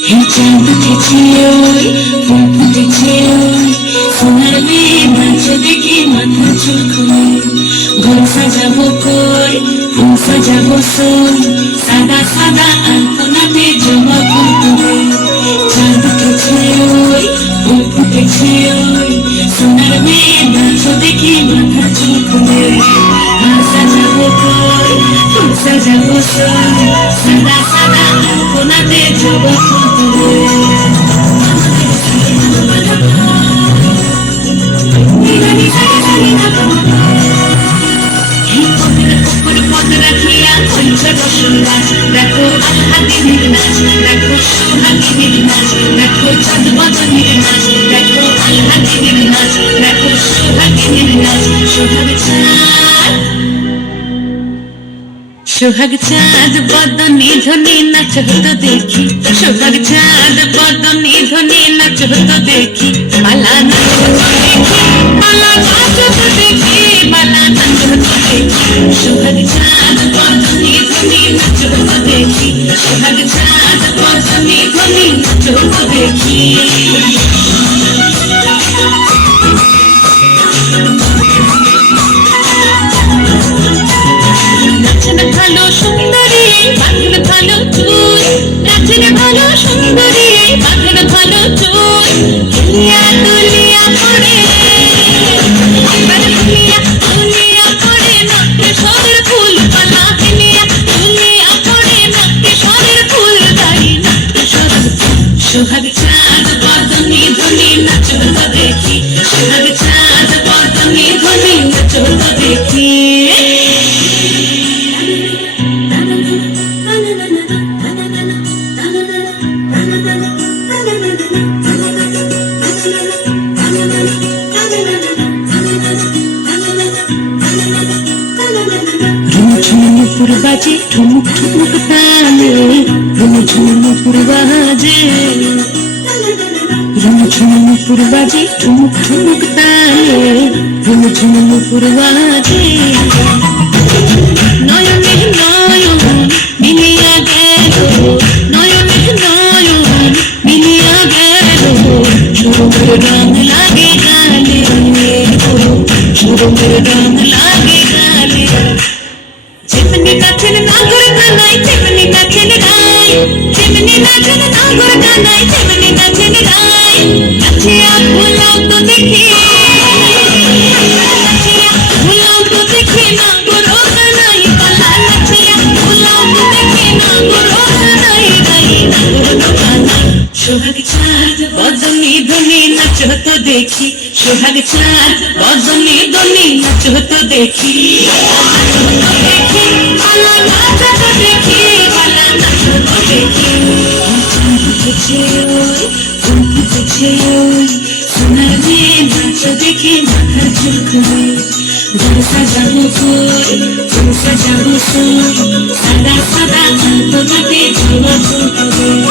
চাঁদ উঠেছে ওই ফুল ফুটেছে ওই সোনার মেয়ে নাচে দেখে মাথা চুল খুলে ঘর সাজাবো কই ফুল সাজাবো সই সাদা সাদা আলপনাতে জমা ফুল তুলে চাঁদ উঠেছে ওই ফুল ফুটেছে ওই সোনার মেয়ে নাচে দেখে মাথা চুল খুলে ঘর সাজাবো কই ফুল সাজাবো সই সাদা সাদা আলপনাতে জমা ফুল তুলে দেখো আল্লাদিনীর নাচ দেখো সোহাগিনীর নাচ দেখো চাঁদ বদনের নাচ দেখো আল্লাদিনীর নাচ দেখো সোহাগিনীর নাচ সোহাগ চাঁদ বদনে ধ্বনি নাচ হতো দেখি সোহাগ চাঁদ বদনে ধ্বনি নাচ হতো দেখি মালা নাচ হতো দেখি মালা নাচ হতো দেখি মালা নাচ হতো দেখি সোহাগ চাঁদ বদনে ধ্বনি নাচ হতো দেখি সোহাগ চাঁদ বদনে ধ্বনি নাচ হতো দেখি নাচেন ভালো সুন্দরী বাঁধেন ভালো চুল নাচেন ভালো সুন্দরী বাঁধেন ভালো চুল দুনিয়া দুনিয়া করে এবার দুনিয়া দুনিয়া করে নাচে সরের ফুল পালা দুনিয়া দুনিয়া করে নাচে সরের ফুল দাঁড়ি নাচে সরের সোহাগ চাঁদ বদনে ধ্বনি নাচ হতো দেখি সোহাগ চাঁদ বদনে ধ্বনি নাচ হতো দেখি ঝুমুর বাজে ঠুমুক ঠুমুক তালে ঝুমুর বাজে ঝুমুর বাজে ঠুমুক ঠুমুক তালে ঝুমুর বাজে নয়নে নয়ন মিলিয়া গেল নয়নে নয়ন মিলিয়া গেল সুরমের রং লাগে গালে সুরমের রং লাগে গালে যেমনি নাচেন নাগর গানাই তেমনি নাচেন গাই যেমনি নাচেন নাগর গানাই তেমনি নাচেন গাই নাচিয়া ভুলাও তো দেখি নাচিয়া ভুলাও তো দেখি নাগর গানাই পালা নাচিয়া ভুলাও তো দেখি নাগর গানাই গাই নাগর গানাই সোহাগ চাঁদ বদনে ধ্বনি নাচ হতো দেখি সোহাগ চাঁদ বদনে ধ্বনি নাচ হতো দেখি দেখি ভালো নাচ হতো দেখি ভালো নাচ হতো দেখি চাঁদ উঠেছে ওই ফুল ফুটেছে ওই সোনার মেয়ে নাচ দেখে মাথার চুল খুলে ঘর সাজাবো কই ফুল সাজাবো সই সাদা সাদা আলপনাতে জমা ফুল তুলে